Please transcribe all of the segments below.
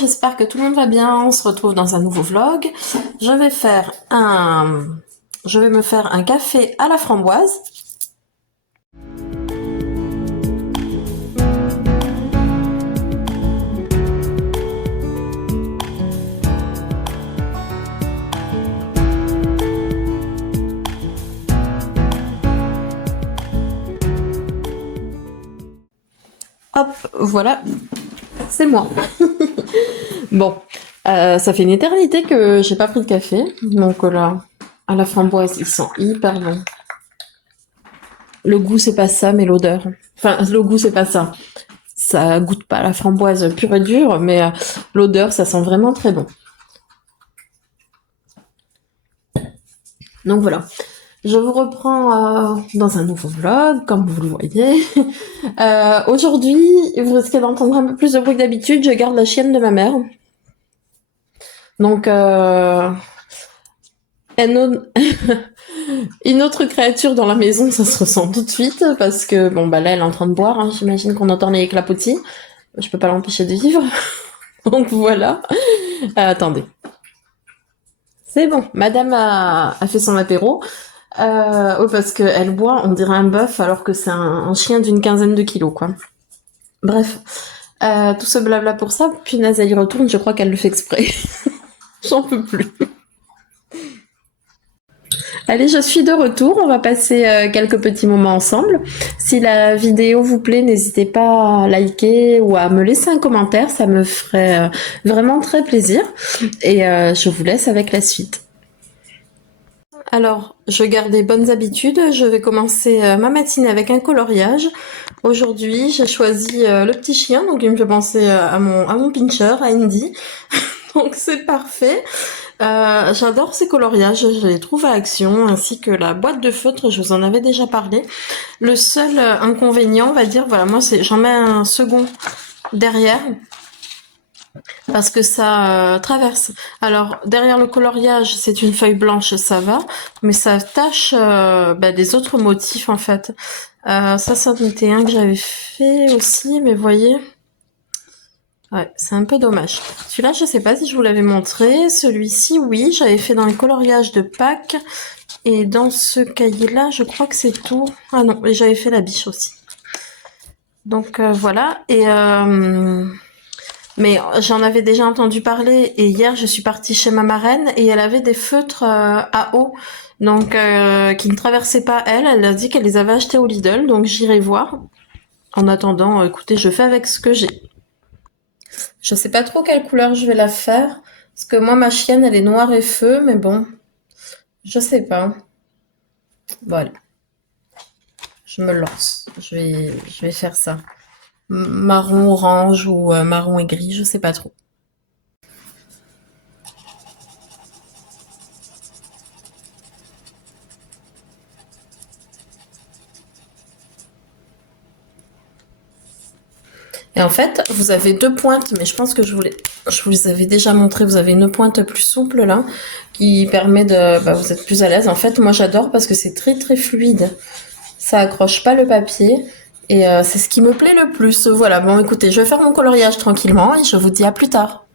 j'espère que tout le monde va bien. On se retrouve dans un nouveau vlog. Je vais me faire un café à la framboise. Hop, voilà, c'est moi. Bon, ça fait une éternité que j'ai pas pris de café, donc là, à la framboise, ils sont hyper bons. Le goût, c'est pas ça, mais l'odeur. Enfin, le goût, c'est pas ça. Ça goûte pas la framboise pure et dure, mais l'odeur, ça sent vraiment très bon. Donc voilà. Je vous reprends dans un nouveau vlog, comme vous le voyez. Aujourd'hui, vous risquez d'entendre un peu plus de bruit que d'habitude. Je garde la chienne de ma mère. Donc, une autre créature dans la maison, ça se ressent tout de suite, parce que, bon, bah là, elle est en train de boire. Hein. J'imagine qu'on entend les clapotis. Je peux pas l'empêcher de vivre. Donc voilà. Attendez. C'est bon. Madame a fait son apéro. Oui, parce qu'elle boit, on dirait un bœuf, alors que c'est un chien d'une quinzaine de kilos, quoi. Bref, tout ce blabla pour ça, punaise, elle y retourne, je crois qu'elle le fait exprès. J'en peux plus. Allez, je suis de retour, on va passer quelques petits moments ensemble. Si la vidéo vous plaît, n'hésitez pas à liker ou à me laisser un commentaire, ça me ferait vraiment très plaisir. Et je vous laisse avec la suite. Alors, je garde des bonnes habitudes. Je vais commencer ma matinée avec un coloriage. Aujourd'hui, j'ai choisi le petit chien, donc il me fait penser à mon pincher, à Indy. Donc c'est parfait. J'adore ces coloriages, je les trouve à action, ainsi que la boîte de feutre, je vous en avais déjà parlé. Le seul inconvénient, on va dire, voilà, moi j'en mets un second derrière, parce que ça traverse. Alors derrière le coloriage, c'est une feuille blanche, ça va, mais ça tâche des autres motifs en fait. Ça c'en était un que j'avais fait aussi, mais vous voyez, ouais, c'est un peu dommage. Celui-là, je sais pas si je vous l'avais montré. Celui-ci, oui, j'avais fait dans les coloriages de Pâques. Et dans ce cahier-là, je crois que c'est tout. Ah non, et j'avais fait la biche aussi. Donc voilà. Et mais j'en avais déjà entendu parler. Et hier, je suis partie chez ma marraine et elle avait des feutres à eau. Donc qui ne traversaient pas elle. Elle a dit qu'elle les avait achetés au Lidl. Donc j'irai voir. En attendant, écoutez, je fais avec ce que j'ai. Je sais pas trop quelle couleur je vais la faire. Parce que moi, ma chienne, elle est noire et feu, mais bon, je sais pas. Voilà, je me lance. Je vais faire ça. Marron orange ou marron et gris, je sais pas trop. Et en fait, vous avez deux pointes, mais je pense que je vous les avais déjà montré. Vous avez une pointe plus souple là, qui permet de, vous êtes plus à l'aise. En fait, moi j'adore parce que c'est très très fluide. Ça accroche pas le papier. Et c'est ce qui me plaît le plus. Voilà, bon écoutez, je vais faire mon coloriage tranquillement et je vous dis à plus tard.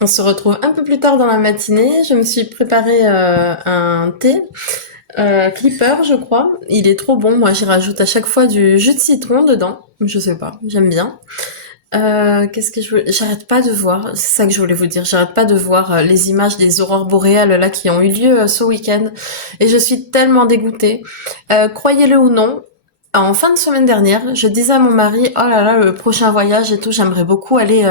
On se retrouve un peu plus tard dans la matinée. Je me suis préparé un thé Clipper, je crois. Il est trop bon. Moi, j'y rajoute à chaque fois du jus de citron dedans. Je sais pas, j'aime bien. Qu'est-ce que je voulais... J'arrête pas de voir, c'est ça que je voulais vous dire, j'arrête pas de voir les images des aurores boréales là qui ont eu lieu ce week-end. Et je suis tellement dégoûtée. Croyez-le ou non, en fin de semaine dernière, je disais à mon mari, oh là là, le prochain voyage et tout, j'aimerais beaucoup aller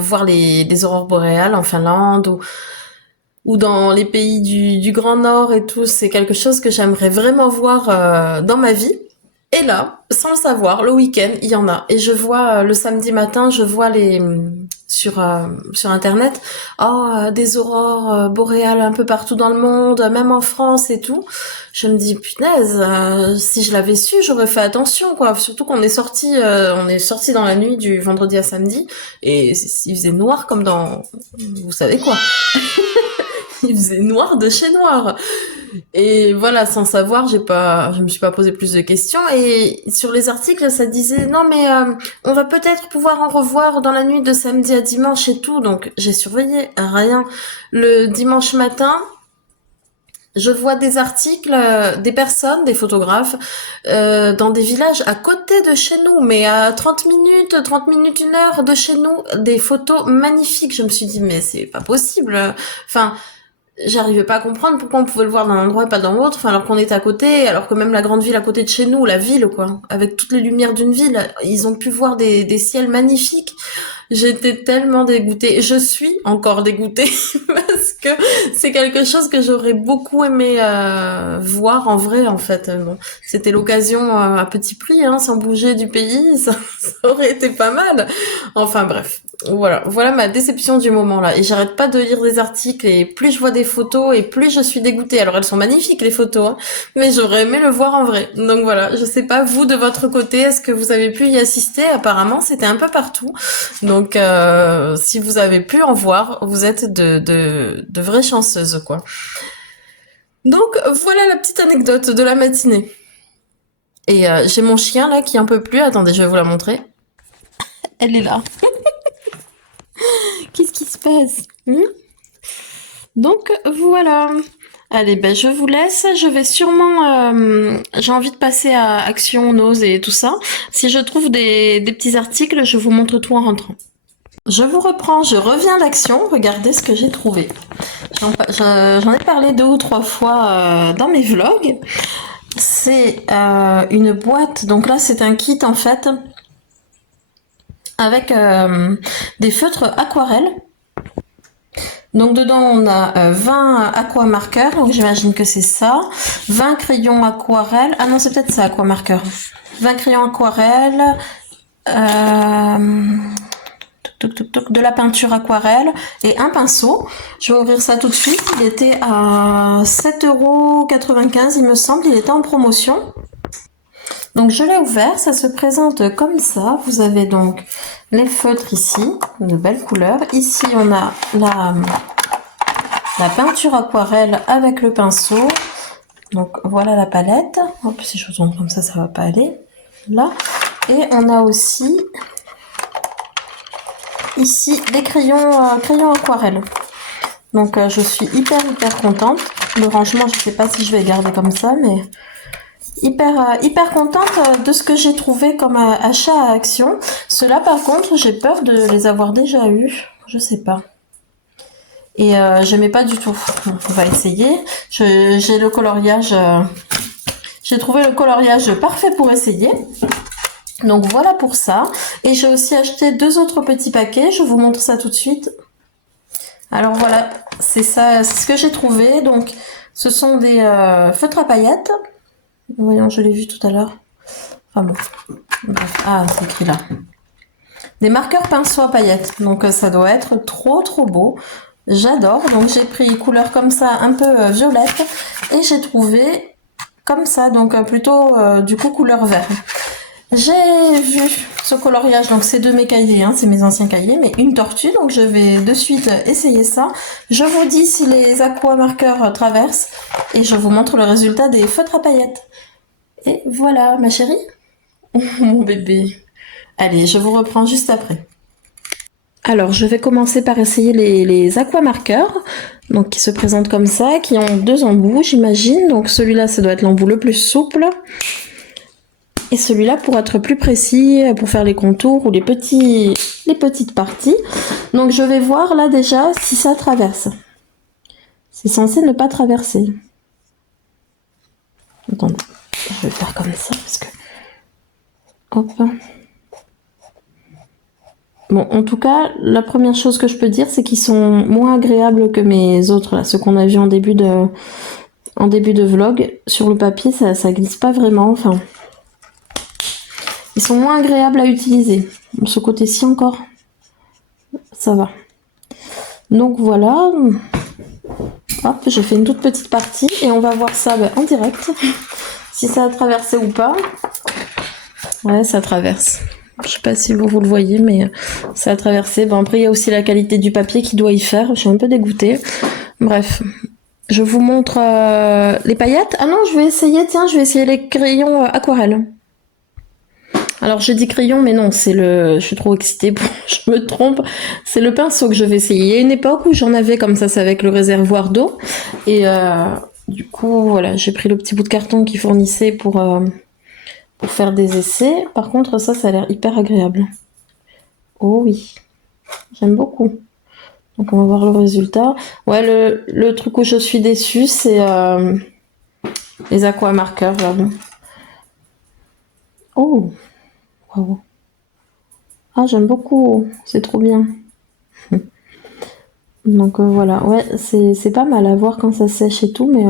voir les aurores boréales en Finlande ou dans les pays du Grand Nord et tout. C'est quelque chose que j'aimerais vraiment voir dans ma vie. Et là, sans le savoir, le week-end, il y en a. Et je vois le samedi matin, je vois sur internet, des aurores boréales un peu partout dans le monde, même en France et tout. Je me dis punaise, si je l'avais su, j'aurais fait attention quoi. Surtout qu'on on est sorti dans la nuit du vendredi à samedi et il faisait noir comme dans, vous savez quoi. Il faisait noir de chez noir. Et voilà, sans savoir, je me suis pas posé plus de questions. Et sur les articles, ça disait non mais on va peut-être pouvoir en revoir dans la nuit de samedi à dimanche et tout. Donc j'ai surveillé rien. Le dimanche matin, je vois des articles, des personnes, des photographes, dans des villages à côté de chez nous, mais à 30 minutes, 1 heure de chez nous, des photos magnifiques. Je me suis dit mais c'est pas possible. Enfin, j'arrivais pas à comprendre pourquoi on pouvait le voir d'un endroit et pas dans l'autre, enfin alors qu'on est à côté, alors que même la grande ville à côté de chez nous, la ville quoi, avec toutes les lumières d'une ville, ils ont pu voir des ciels magnifiques. J'étais tellement dégoûtée, je suis encore dégoûtée parce que c'est quelque chose que j'aurais beaucoup aimé voir en vrai en fait. Bon, c'était l'occasion à petit prix, hein, sans bouger du pays, ça aurait été pas mal. Enfin bref, voilà ma déception du moment là. Et j'arrête pas de lire des articles et plus je vois des photos et plus je suis dégoûtée. Alors elles sont magnifiques les photos, hein, mais j'aurais aimé le voir en vrai. Donc voilà, je sais pas vous de votre côté, est-ce que vous avez pu y assister? Apparemment c'était un peu partout. Donc si vous avez pu en voir, vous êtes de vraies chanceuses quoi. Donc voilà la petite anecdote de la matinée. Et j'ai mon chien là qui en peut plus. Attendez, je vais vous la montrer. Elle est là. Qu'est-ce qui se passe? Donc voilà. Allez, ben je vous laisse. Je vais sûrement, j'ai envie de passer à Action, Nose et tout ça. Si je trouve des petits articles, je vous montre tout en rentrant. Je vous reprends, je reviens d'Action. Regardez ce que j'ai trouvé. J'en ai parlé 2 ou 3 fois dans mes vlogs. C'est une boîte. Donc là, c'est un kit en fait avec des feutres aquarelles. Donc dedans on a 20 aquamarqueurs, donc j'imagine que c'est ça. 20 crayons aquarelles. Ah non, c'est peut-être ça, aquamarqueurs. 20 crayons aquarelles. De la peinture aquarelle et un pinceau. Je vais ouvrir ça tout de suite. Il était à 7,95 € il me semble. Il était en promotion. Donc je l'ai ouvert, ça se présente comme ça. Vous avez donc les feutres ici, de belles couleurs. Ici on a la peinture aquarelle avec le pinceau. Donc voilà la palette. Hop, si je tourne comme ça va pas aller. Là. Et on a aussi ici les crayons aquarelle. Donc je suis hyper contente. Le rangement, je sais pas si je vais garder comme ça, mais hyper contente de ce que j'ai trouvé comme achat à Action. Ceux-là par contre j'ai peur de les avoir déjà eu, je sais pas. Et j'aimais pas du tout. On va essayer. J'ai le coloriage, j'ai trouvé le coloriage parfait pour essayer. Donc voilà pour ça. Et j'ai aussi acheté 2 autres petits paquets, je vous montre ça tout de suite. Alors voilà, c'est ça, c'est ce que j'ai trouvé. Donc ce sont des feutres à paillettes. Voyons, je l'ai vu tout à l'heure. Enfin bon. Bref. Ah, c'est écrit là. Des marqueurs pinceaux à paillettes. Donc ça doit être trop beau. J'adore. Donc j'ai pris couleur comme ça, un peu violette. Et j'ai trouvé comme ça, donc plutôt du coup couleur vert. J'ai vu ce coloriage, donc c'est de mes cahiers, hein, c'est mes anciens cahiers, mais une tortue, donc je vais de suite essayer ça. Je vous dis si les aqua marqueurs traversent et je vous montre le résultat des feutres à paillettes. Et voilà, ma chérie. Mon bébé. Allez, je vous reprends juste après. Alors, je vais commencer par essayer les aqua marqueurs, donc qui se présentent comme ça, qui ont 2 embouts, j'imagine. Donc celui-là, ça doit être l'embout le plus souple. Et celui-là pour être plus précis, pour faire les contours ou les petites parties. Donc je vais voir là déjà si ça traverse. C'est censé ne pas traverser. Attendez, je vais faire comme ça parce que... Hop. Bon, en tout cas, la première chose que je peux dire, c'est qu'ils sont moins agréables que mes autres, là, ceux qu'on a vus en début de vlog. Sur le papier, ça glisse pas vraiment, enfin... Ils sont moins agréables à utiliser. Ce côté-ci encore. ça va. Donc voilà. Hop, j'ai fait une toute petite partie et on va voir ça en direct. Si ça a traversé ou pas. Ouais, ça traverse. Je sais pas si vous le voyez, mais ça a traversé. Bon, après, il y a aussi la qualité du papier qui doit y faire. Je suis un peu dégoûtée. Bref, je vous montre les paillettes. Ah non, je vais essayer les crayons aquarelle. Alors, je dis crayon, mais non, je suis trop excitée, je me trompe. C'est le pinceau que je vais essayer. Il y a une époque où j'en avais comme ça, c'est avec le réservoir d'eau. Et du coup, voilà, j'ai pris le petit bout de carton qui fournissait pour faire des essais. Par contre, ça a l'air hyper agréable. Oh oui, j'aime beaucoup. Donc, on va voir le résultat. Ouais, le truc où je suis déçue, c'est les aquamarqueurs, là. Oh, waouh. Ah, j'aime beaucoup. C'est trop bien. Donc voilà, ouais, c'est pas mal à voir quand ça sèche et tout, mais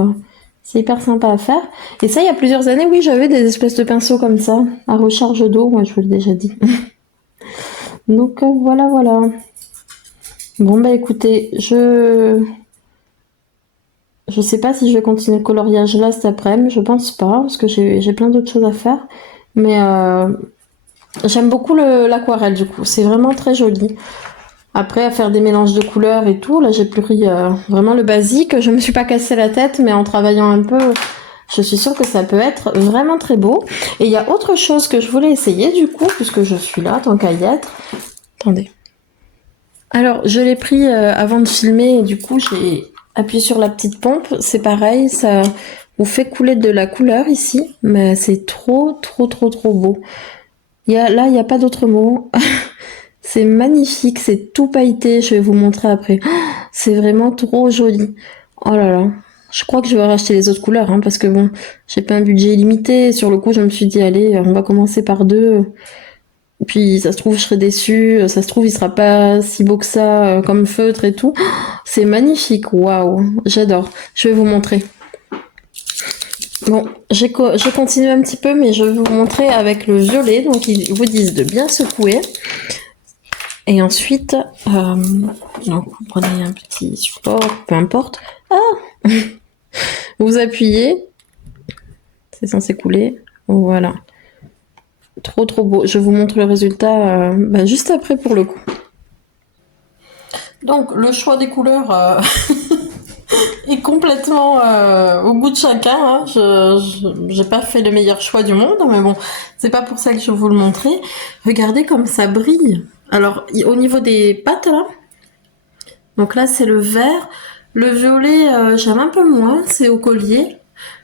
c'est hyper sympa à faire. Et ça, il y a plusieurs années, oui, j'avais des espèces de pinceaux comme ça, à recharge d'eau, moi je vous l'ai déjà dit. Donc voilà, voilà. Bon bah écoutez, je sais pas si je vais continuer le coloriage là cet après-midi, je pense pas, parce que j'ai plein d'autres choses à faire. Mais j'aime beaucoup l'aquarelle du coup, c'est vraiment très joli. Après, à faire des mélanges de couleurs et tout, là j'ai pris vraiment le basique. Je me suis pas cassé la tête, mais en travaillant un peu, je suis sûre que ça peut être vraiment très beau. Et il y a autre chose que je voulais essayer du coup, puisque je suis là, tant qu'à y être. Attendez. Alors, je l'ai pris avant de filmer, et du coup j'ai appuyé sur la petite pompe. C'est pareil, ça vous fait couler de la couleur ici, mais c'est trop, trop, trop, trop beau. Là, il n'y a pas d'autre mot. C'est magnifique, c'est tout pailleté, je vais vous montrer après. C'est vraiment trop joli. Oh là là. Je crois que je vais racheter les autres couleurs, hein, parce que bon, j'ai pas un budget illimité. Sur le coup, je me suis dit, allez, on va commencer par 2. Puis ça se trouve, je serai déçue. Ça se trouve, il sera pas si beau que ça, comme feutre et tout. C'est magnifique, waouh, j'adore. Je vais vous montrer. Bon, j'ai continué un petit peu, mais je vais vous montrer avec le violet. Donc, ils vous disent de bien secouer. Et ensuite, donc vous prenez un petit support, peu importe. Ah vous appuyez, c'est censé couler. Voilà. Trop trop beau. Je vous montre le résultat juste après pour le coup. Donc le choix des couleurs est complètement au goût de chacun. Hein. J'ai pas fait le meilleur choix du monde, mais bon, c'est pas pour ça que je vais vous le montrer. Regardez comme ça brille. Alors au niveau des pattes là, donc là c'est le vert. Le violet, j'aime un peu moins, c'est au collier.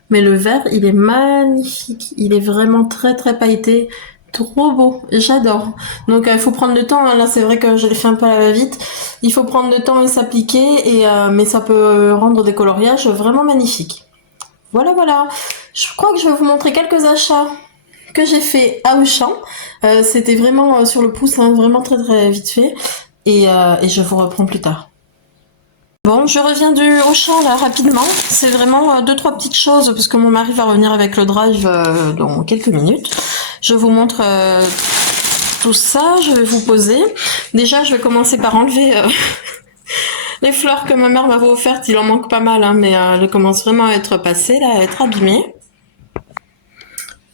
Mais le vert, il est magnifique. Il est vraiment très très pailleté. Trop beau, j'adore. Donc il faut prendre le temps, hein. Là c'est vrai que je l'ai fait un peu à la va-vite. Il faut prendre le temps et s'appliquer, mais ça peut rendre des coloriages vraiment magnifiques. Voilà, voilà. Je crois que je vais vous montrer quelques achats que j'ai fait à Auchan. C'était vraiment sur le pouce, hein, vraiment très très vite fait. Et je vous reprends plus tard. Bon, je reviens du Auchan là rapidement. C'est vraiment 2-3 petites choses parce que mon mari va revenir avec le drive dans quelques minutes. Je vous montre tout ça. Je vais vous poser. Déjà, je vais commencer par enlever les fleurs que ma mère m'avait offertes. Il en manque pas mal, hein, mais elles commencent vraiment à être passées, là, à être abîmées.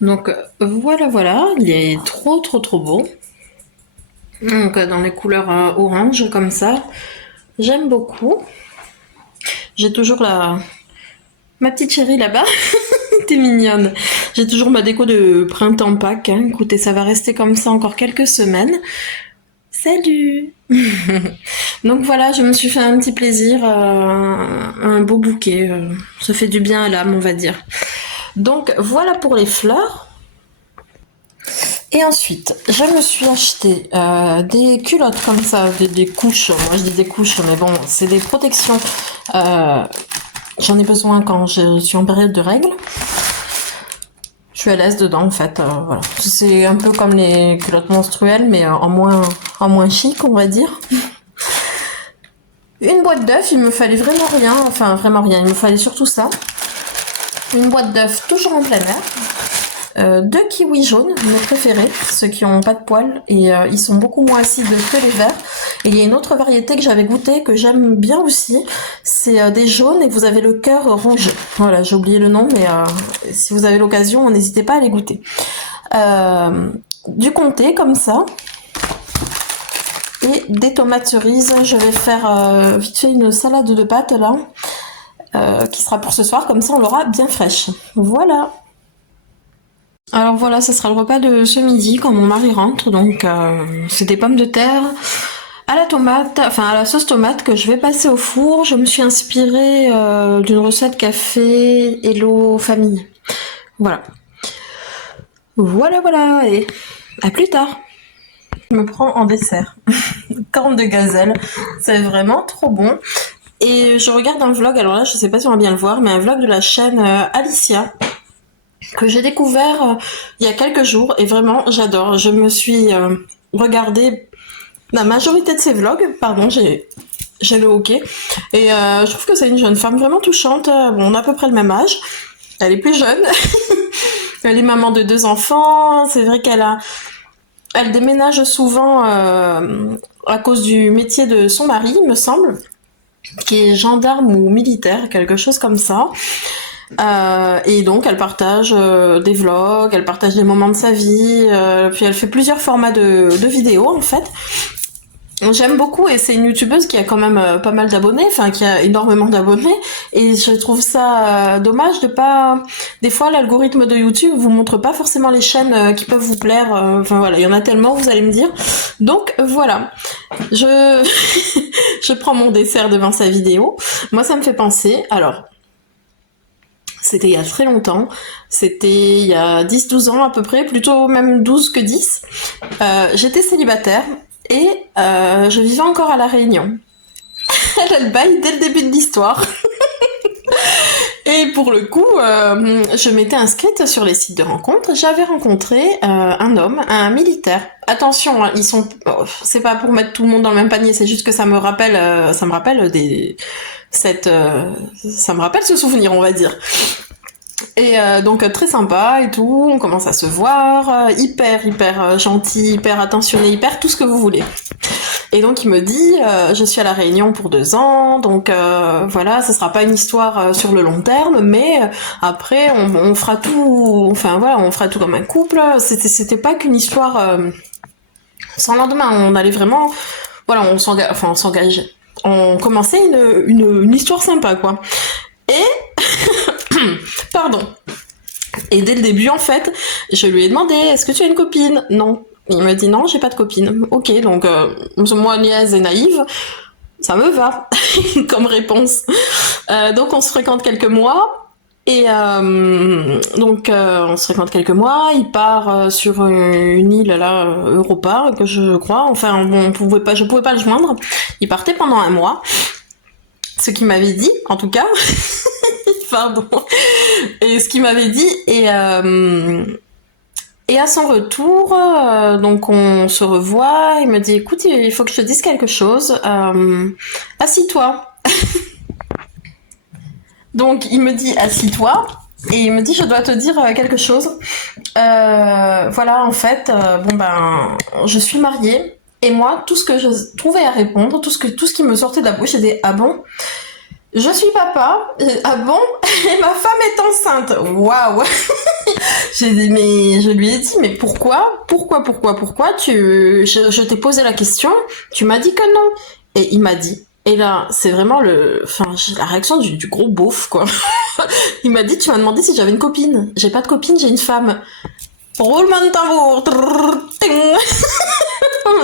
Donc voilà, voilà. Il est trop, trop, trop beau. Donc dans les couleurs orange comme ça. J'aime beaucoup. J'ai toujours ma petite chérie là-bas. T'es mignonne. J'ai toujours ma déco de printemps Pâques. Hein. Écoutez, ça va rester comme ça encore quelques semaines. Salut. Donc voilà, je me suis fait un petit plaisir, un beau bouquet. Ça fait du bien à l'âme, on va dire. Donc voilà pour les fleurs. Et ensuite, je me suis acheté des culottes comme ça, des couches. Moi je dis des couches, mais bon, c'est des protections. J'en ai besoin quand je suis en période de règles. Je suis à l'aise dedans en fait. Voilà. C'est un peu comme les culottes menstruelles, mais en moins chic, on va dire. Une boîte d'œufs, il me fallait vraiment rien. Enfin, vraiment rien. Il me fallait surtout ça. Une boîte d'œufs toujours en plein air. deux kiwis jaunes, mes préférés, ceux qui ont pas de poils, et ils sont beaucoup moins acides que les verts. Et il y a une autre variété que j'avais goûté, que j'aime bien aussi, c'est des jaunes et vous avez le cœur rouge. Voilà, j'ai oublié le nom, mais si vous avez l'occasion, n'hésitez pas à les goûter. Du comté, comme ça. Et des tomates cerises. Je vais faire vite fait une salade de pâtes là, qui sera pour ce soir, comme ça on l'aura bien fraîche. Voilà. Alors voilà, ce sera le repas de ce midi quand mon mari rentre. Donc c'est des pommes de terre à la tomate, enfin à la sauce tomate que je vais passer au four. Je me suis inspirée d'une recette qu'a fait Hello Famille. Voilà. Voilà, allez, à plus tard. Je me prends en dessert. Corne de gazelle, c'est vraiment trop bon. Et je regarde un vlog, alors là je sais pas si on va bien le voir, mais un vlog de la chaîne Alicia, que j'ai découvert il y a quelques jours, et vraiment j'adore. Je me suis regardé la majorité de ses vlogs, pardon, j'ai le hockey, et je trouve que c'est une jeune femme vraiment touchante. Bon, on a à peu près le même âge, elle est plus jeune, elle est maman de 2 enfants, c'est vrai elle déménage souvent à cause du métier de son mari, il me semble, qui est gendarme ou militaire, quelque chose comme ça. Et donc elle partage des vlogs, elle partage des moments de sa vie, puis elle fait plusieurs formats de vidéos en fait. J'aime beaucoup, et c'est une youtubeuse qui a quand même pas mal d'abonnés, enfin qui a énormément d'abonnés, et je trouve ça dommage de pas... Des fois l'algorithme de YouTube vous montre pas forcément les chaînes qui peuvent vous plaire, enfin voilà, il y en a tellement, vous allez me dire. Donc voilà, je je prends mon dessert devant sa vidéo. Moi ça me fait penser, alors c'était il y a très longtemps, c'était il y a 10-12 ans à peu près, plutôt même 12 que 10. J'étais célibataire, et je vivais encore à La Réunion. Elle baille dès le début de l'histoire. Et pour le coup, je m'étais inscrite sur les sites de rencontres. J'avais rencontré un homme, un militaire. Attention, hein, ils sont, c'est pas pour mettre tout le monde dans le même panier, c'est juste que ça me rappelle ça me rappelle ce souvenir, on va dire. Et donc très sympa et tout, on commence à se voir, hyper gentil, hyper attentionné, hyper tout ce que vous voulez. Et donc il me dit, je suis à La Réunion pour 2 ans, donc voilà, ça sera pas une histoire sur le long terme, mais après on fera tout, enfin voilà, on fera tout comme un couple. C'était pas qu'une histoire sans lendemain, on allait vraiment, voilà, on s'engageait. On commençait une histoire sympa quoi. Et pardon. Et dès le début, en fait, je lui ai demandé, est-ce que tu as une copine? Non. Il m'a dit non, j'ai pas de copine. Ok, donc moi, niaise et naïve, ça me va comme réponse. Donc on se fréquente quelques mois. Et donc on se fréquente quelques mois, il part sur une île là, Europa, que je crois, enfin bon, je pouvais pas le joindre. Il partait pendant 1 mois. Ce qu'il m'avait dit, en tout cas, pardon, et ce qu'il m'avait dit, et à son retour, donc on se revoit, il me dit, écoute, il faut que je te dise quelque chose, assis-toi. Donc il me dit, assis-toi, et il me dit, je dois te dire quelque chose. Voilà, en fait, bon ben, je suis mariée. Et moi, tout ce que je trouvais à répondre, tout ce qui me sortait de la bouche, c'était « Ah bon ? Je suis papa. Ah bon? Et ma femme est enceinte. » Waouh. J'ai dit, mais je lui ai dit, mais pourquoi je t'ai posé la question, tu m'as dit que non. Et il m'a dit, et là, c'est vraiment la réaction du gros beauf, quoi. Il m'a dit, tu m'as demandé si j'avais une copine. J'ai pas de copine, j'ai une femme. Roulement de tambour.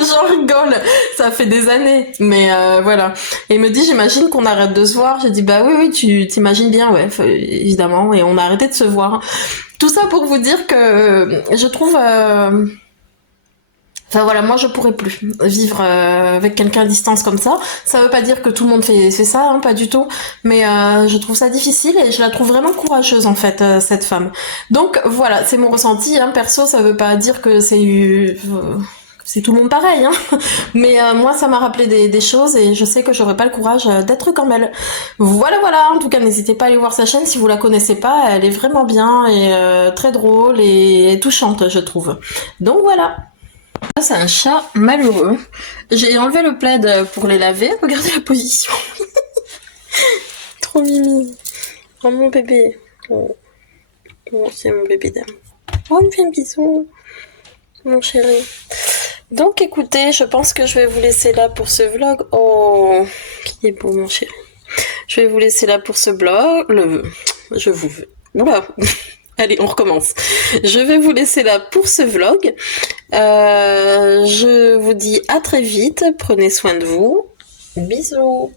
J'en rigole, ça fait des années, mais voilà. Et il me dit, j'imagine qu'on arrête de se voir. J'ai dit, bah oui, tu t'imagines bien, ouais, évidemment, et on a arrêté de se voir. Tout ça pour vous dire que je trouve... Enfin voilà, moi je pourrais plus vivre avec quelqu'un à distance comme ça. Ça veut pas dire que tout le monde fait ça, hein, pas du tout. Mais je trouve ça difficile, et je la trouve vraiment courageuse en fait, cette femme. Donc voilà, c'est mon ressenti, hein. Perso, ça veut pas dire que c'est tout le monde pareil, hein. Mais moi, ça m'a rappelé des choses et je sais que j'aurais pas le courage d'être comme elle. Voilà, voilà. En tout cas, n'hésitez pas à aller voir sa chaîne si vous la connaissez pas. Elle est vraiment bien et très drôle et touchante, je trouve. Donc voilà. Ça, c'est un chat malheureux. J'ai enlevé le plaid pour les laver. Regardez la position. Trop mimi. Oh, mon bébé. Oh, oh c'est mon bébé dame. Oh, il me fait un bisou. Mon chéri. Donc écoutez, je pense que je vais vous laisser là pour ce vlog. Oh, qui est beau mon chéri. Je vais vous laisser là pour ce vlog. Oula. Allez, on recommence. Je vais vous laisser là pour ce vlog. Je vous dis à très vite. Prenez soin de vous. Bisous.